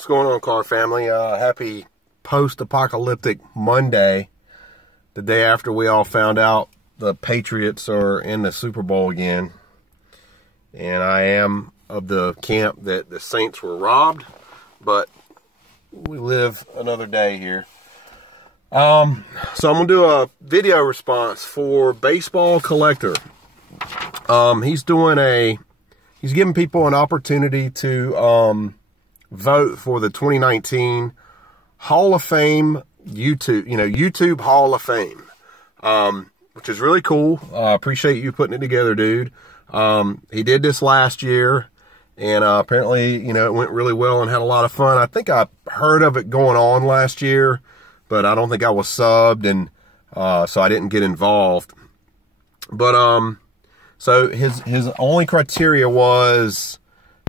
What's going on, car family? Happy post-apocalyptic Monday, the day after we all found out the Patriots are in the Super Bowl again. And I am of the camp that the Saints were robbed, but we live another day here. So I'm going to do a video response for Baseball Collector. He's giving people an opportunity to vote for the 2019 Hall of Fame YouTube Hall of Fame, which is really cool. Appreciate you putting it together, dude. He did this last year, and apparently, it went really well and had a lot of fun. I think I heard of it going on last year, but I don't think I was subbed, and so I didn't get involved. But so his only criteria was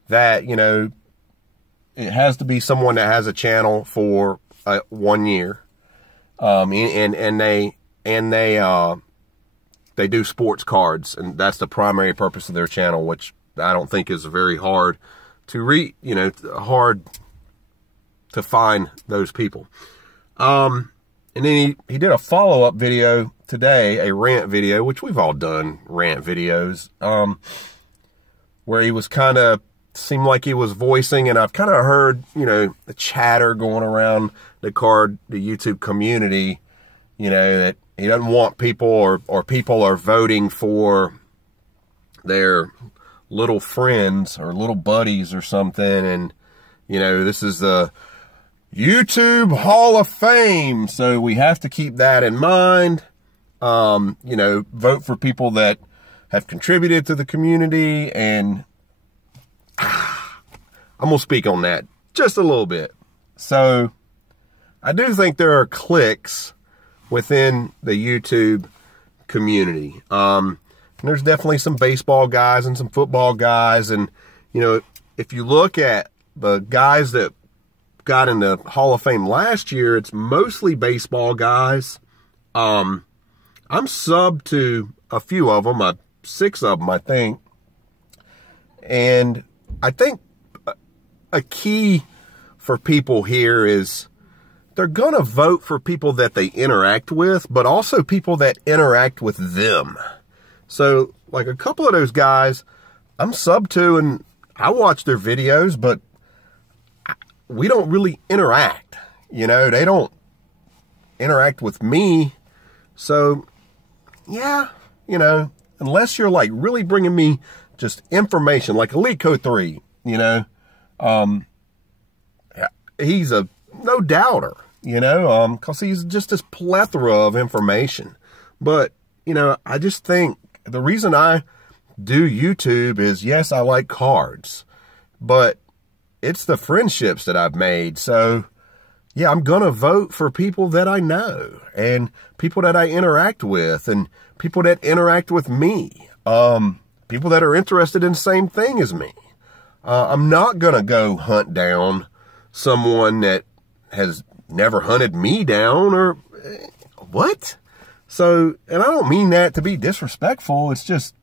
that it has to be someone that has a channel for 1 year, and they do sports cards, and that's the primary purpose of their channel, which I don't think is very hard to hard to find those people. And then he did a follow-up video today, a rant video, which we've all done rant videos, where he was seemed like he was voicing, and I've kind of heard, the chatter going around the YouTube community, that he doesn't want people or people are voting for their little friends or little buddies or something. And, this is the YouTube Hall of Fame. So we have to keep that in mind. Vote for people that have contributed to the community, and I'm going to speak on that just a little bit. So I do think there are cliques within the YouTube community. There's definitely some baseball guys and some football guys. And, if you look at the guys that got in the Hall of Fame last year, it's mostly baseball guys. I'm subbed to a few of them, 6 of them, I think. And I think a key for people here is they're going to vote for people that they interact with, but also people that interact with them. So, like a couple of those guys, I'm subbed to, and I watch their videos, but we don't really interact. They don't interact with me. So, yeah, unless you're like really bringing me just information, like Elite Code 3, he's a no doubter, because he's just this plethora of information. But, I just think the reason I do YouTube is, yes, I like cards, but it's the friendships that I've made. So, yeah, I'm going to vote for people that I know and people that I interact with and people that interact with me. People that are interested in the same thing as me. I'm not going to go hunt down someone that has never hunted me down or what? So, and I don't mean that to be disrespectful. It's just,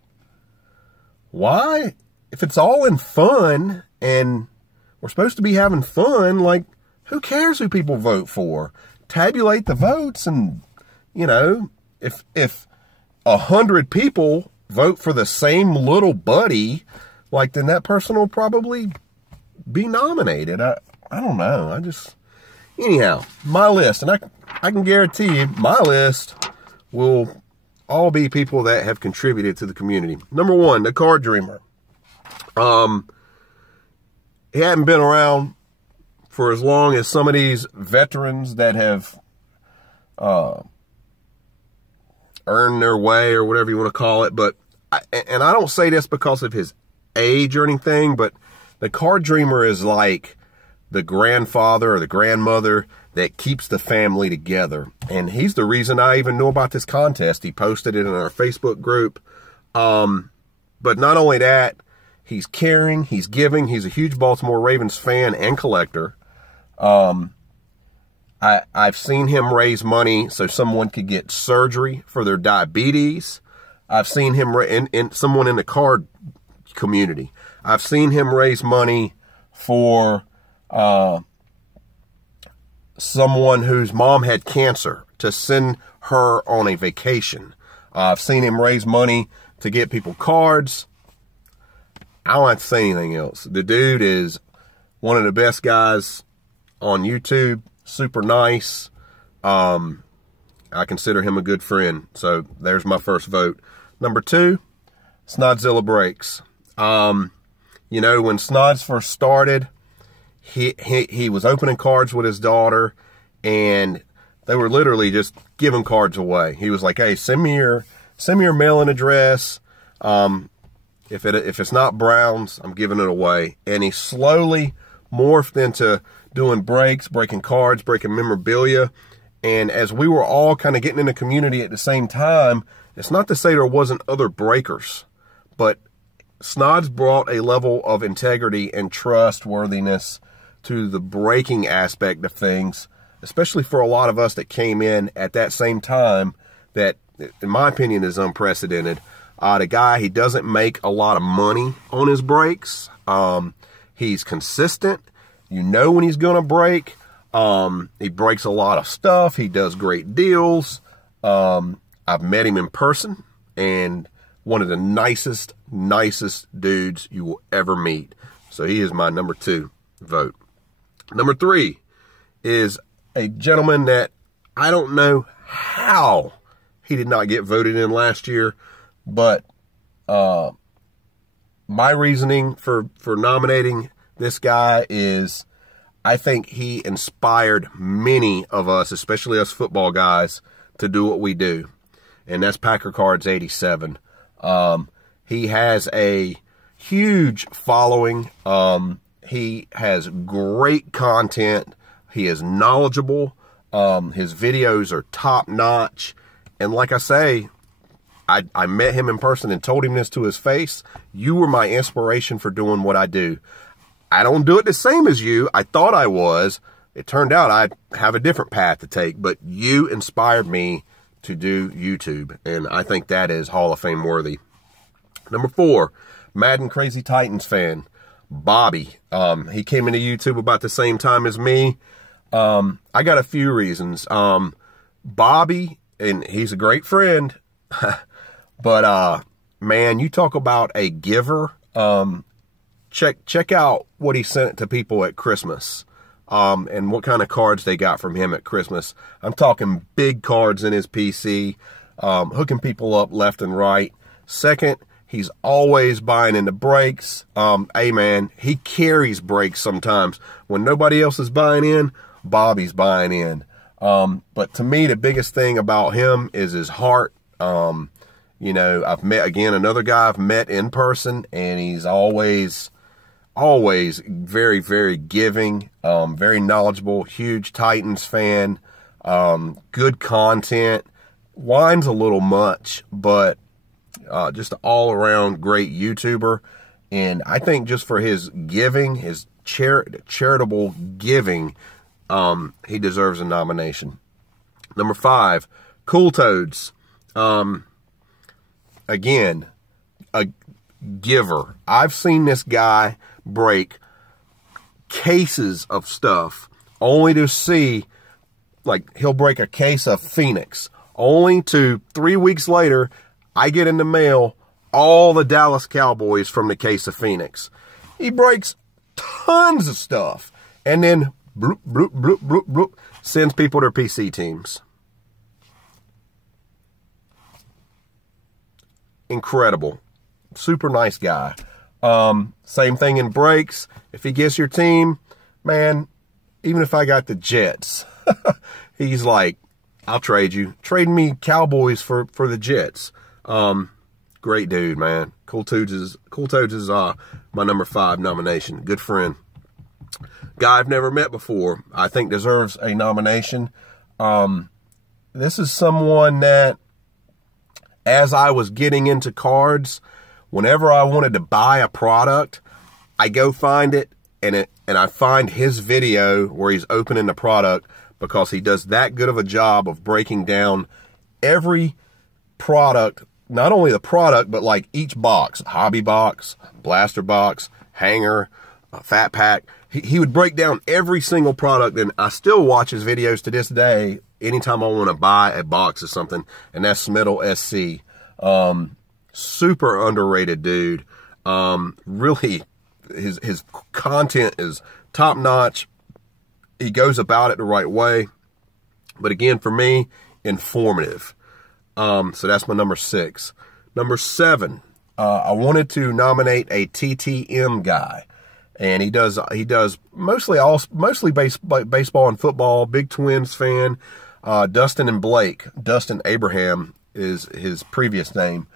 why? If it's all in fun and we're supposed to be having fun, like, who cares who people vote for? Tabulate the votes, and, if 100 people vote for the same little buddy, like, then that person will probably be nominated. I don't know. Anyhow, my list, and I can guarantee you, my list will all be people that have contributed to the community. Number 1, the Card Dreamer. He hadn't been around for as long as some of these veterans that have earned their way, or whatever you want to call it. But and I don't say this because of his age or anything, but the Card Dreamer is like the grandfather or the grandmother that keeps the family together. And he's the reason I even know about this contest. He posted it in our Facebook group. But not only that, he's caring, he's giving, he's a huge Baltimore Ravens fan and collector. I've seen him raise money so someone could get surgery for their diabetes. I've seen him, someone in the card community, I've seen him raise money for someone whose mom had cancer to send her on a vacation. I've seen him raise money to get people cards. I don't have to say anything else. The dude is one of the best guys on YouTube. Super nice. I consider him a good friend. So there's my first vote. Number 2, Snodzilla Breaks. You know, when Snods first started, he was opening cards with his daughter, and they were literally just giving cards away. He was like, hey, send me your mailing address. If it's not Browns, I'm giving it away. And he slowly morphed into doing breaks, breaking cards, breaking memorabilia. And as we were all kind of getting in the community at the same time, it's not to say there wasn't other breakers, but Snods brought a level of integrity and trustworthiness to the breaking aspect of things, especially for a lot of us that came in at that same time, that, in my opinion, is unprecedented. The guy, he doesn't make a lot of money on his breaks. He's consistent. You know when he's going to break. He breaks a lot of stuff. He does great deals. I've met him in person, and one of the nicest dudes you will ever meet. So he is my number 2 vote. Number 3 is a gentleman that I don't know how he did not get voted in last year, but my reasoning for nominating this guy is I think he inspired many of us, especially us football guys, to do what we do. And that's Packer Cards 87. He has a huge following. He has great content. He is knowledgeable. His videos are top notch. And like I say, I met him in person and told him this to his face. You were my inspiration for doing what I do. I don't do it the same as you. I thought I was. It turned out I have a different path to take, but you inspired me to do YouTube, and I think that is Hall of Fame worthy. Number 4, Madden Crazy Titans fan, Bobby. He came into YouTube about the same time as me. I got a few reasons. Bobby, and he's a great friend, but man, you talk about a giver. Check out what he sent to people at Christmas, and what kind of cards they got from him at Christmas. I'm talking big cards in his PC, hooking people up left and right. Second, he's always buying into breaks. Hey man, he carries breaks sometimes. When nobody else is buying in, Bobby's buying in. But to me, the biggest thing about him is his heart. You know, I've met, again, another guy I've met in person, and he's always very, very giving, very knowledgeable, huge Titans fan, good content, whines a little much, but just an all-around great YouTuber. And I think just for his giving, his charitable giving, he deserves a nomination. Number 5, Cool Toads. Again, a giver. I've seen this guy break cases of stuff only to see, like, he'll break a case of Phoenix, only to 3 weeks later, I get in the mail all the Dallas Cowboys from the case of Phoenix. He breaks tons of stuff, and then bloop, bloop, bloop, bloop, bloop, sends people their PC teams. Incredible. Super nice guy. Same thing in breaks. If he gets your team, man, even if I got the Jets, he's like, I'll trade you. Trade me Cowboys for the Jets. Great dude, man. Cool Toads is my number 5 nomination. Good friend. Guy I've never met before, I think deserves a nomination. This is someone that, as I was getting into cards, whenever I wanted to buy a product, I go find it, and I find his video where he's opening the product, because he does that good of a job of breaking down every product, not only the product, but like each box, hobby box, blaster box, hanger, Fat Pack. He would break down every single product, and I still watch his videos to this day anytime I want to buy a box of something, and that's Smiddle SC. Super underrated dude. Really, his content is top notch. He goes about it the right way. But again, for me, informative. So that's my number 6. Number 7, I wanted to nominate a TTM guy. And he does mostly baseball and football. Big Twins fan. Dustin and Blake. Dustin Abraham is his previous name.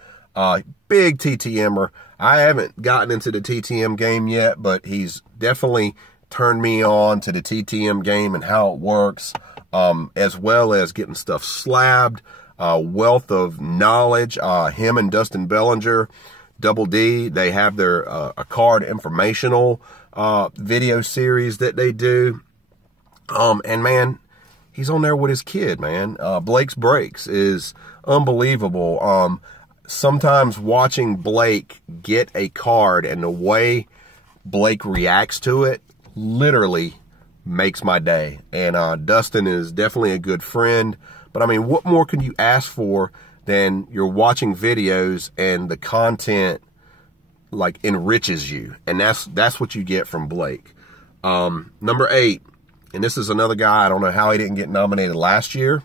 Big TTMer. I haven't gotten into the TTM game yet, but he's definitely turned me on to the TTM game and how it works, as well as getting stuff slabbed. Wealth of knowledge. Him and Dustin Bellinger, Double D, they have their a card informational video series that they do. And man, he's on there with his kid, man. Blake's Breaks is unbelievable. Sometimes watching Blake get a card and the way Blake reacts to it literally makes my day. And Dustin is definitely a good friend. But I mean, what more can you ask for than you're watching videos and the content like enriches you? And that's what you get from Blake. Number 8, and this is another guy, I don't know how he didn't get nominated last year.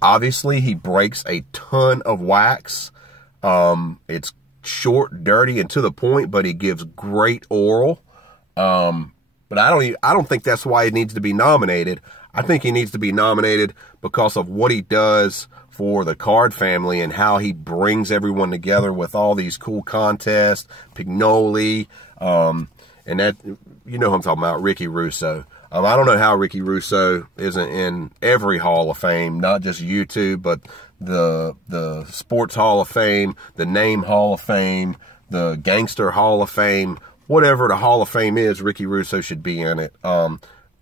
Obviously, he breaks a ton of wax. It's short, dirty, and to the point, but he gives great oral. But I don't think that's why he needs to be nominated. I think he needs to be nominated because of what he does for the card family and how he brings everyone together with all these cool contests, Pignoli, and that, you know who I'm talking about, Ricky Russo. I don't know how Ricky Russo isn't in every Hall of Fame, not just YouTube, but the Sports Hall of Fame, the Name Hall of Fame, the Gangster Hall of Fame, whatever the Hall of Fame is, Ricky Russo should be in it.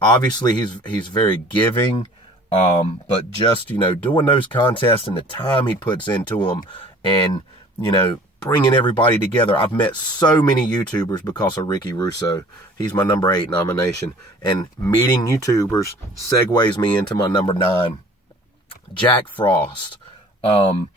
Obviously, he's very giving, but just, you know, doing those contests and the time he puts into them and, you know, bringing everybody together. I've met so many YouTubers because of Ricky Russo. He's my number 8 nomination. And meeting YouTubers segues me into my number 9. Jack Frost. First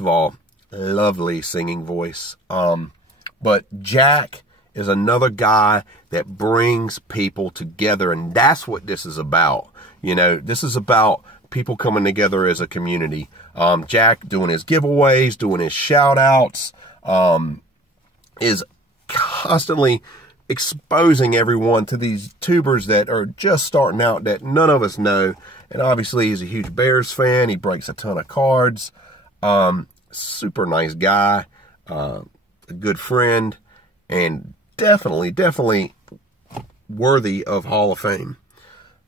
of all, lovely singing voice. But Jack is another guy that brings people together, and that's what this is about. You know, this is about people coming together as a community. Jack doing his giveaways, doing his shout outs, is constantly exposing everyone to these tubers that are just starting out that none of us know. And obviously he's a huge Bears fan. He breaks a ton of cards. Super nice guy, a good friend, and definitely worthy of Hall of Fame.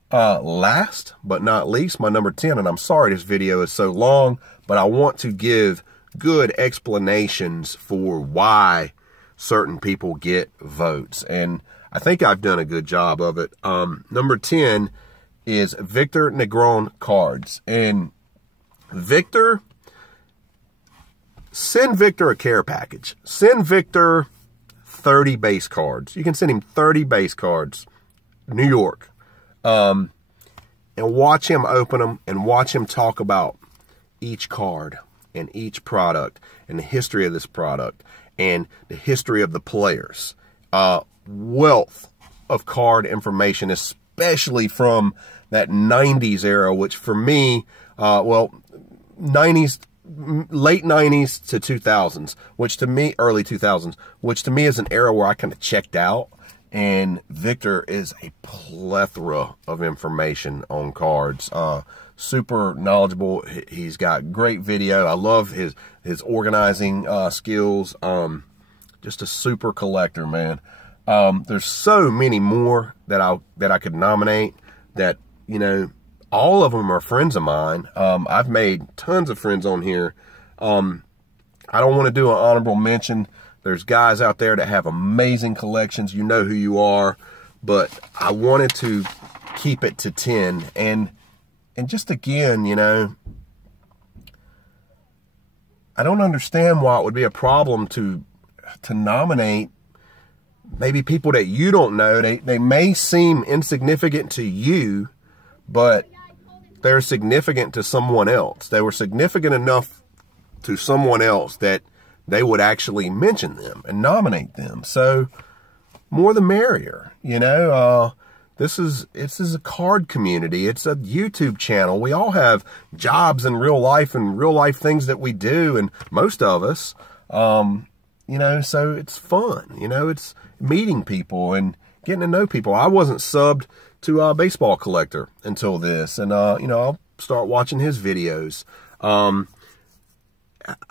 Last but not least, my number 10, and I'm sorry this video is so long, but I want to give good explanations for why certain people get votes, and I think I've done a good job of it. Number 10 is Victor Negron cards, and Victor, send Victor a care package. Send Victor 30 base cards. You can send him 30 base cards, New York. And watch him open them and watch him talk about each card and each product and the history of this product and the history of the players. Wealth of card information, especially from that 90s era, which for me, well, 90s, late 90s to 2000s, which to me, early 2000s, which to me is an era where I kind of checked out. And Victor is a plethora of information on cards. Super knowledgeable. He's got great video. I love his organizing skills. Just a super collector, man. There's so many more that I could nominate that, you know, all of them are friends of mine. I've made tons of friends on here. I don't want to do an honorable mention. There's guys out there that have amazing collections. You know who you are. But I wanted to keep it to 10. And just again, you know, I don't understand why it would be a problem to to nominate maybe people that you don't know. They may seem insignificant to you, but they're significant to someone else. They were significant enough to someone else that they would actually mention them and nominate them. So more the merrier, you know. This is a card community. It's a YouTube channel. We all have jobs in real life and real life things that we do, and most of us, you know, so it's fun. You know, it's meeting people and getting to know people. I wasn't subbed to a Baseball Collector until this, and you know, I'll start watching his videos. I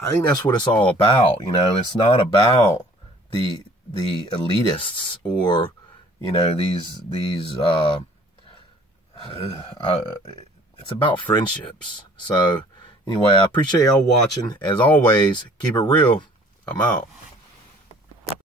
think that's what it's all about. You know, it's not about the elitists or, you know, these it's about friendships. So anyway, I appreciate y'all watching. As always, keep it real. I'm out.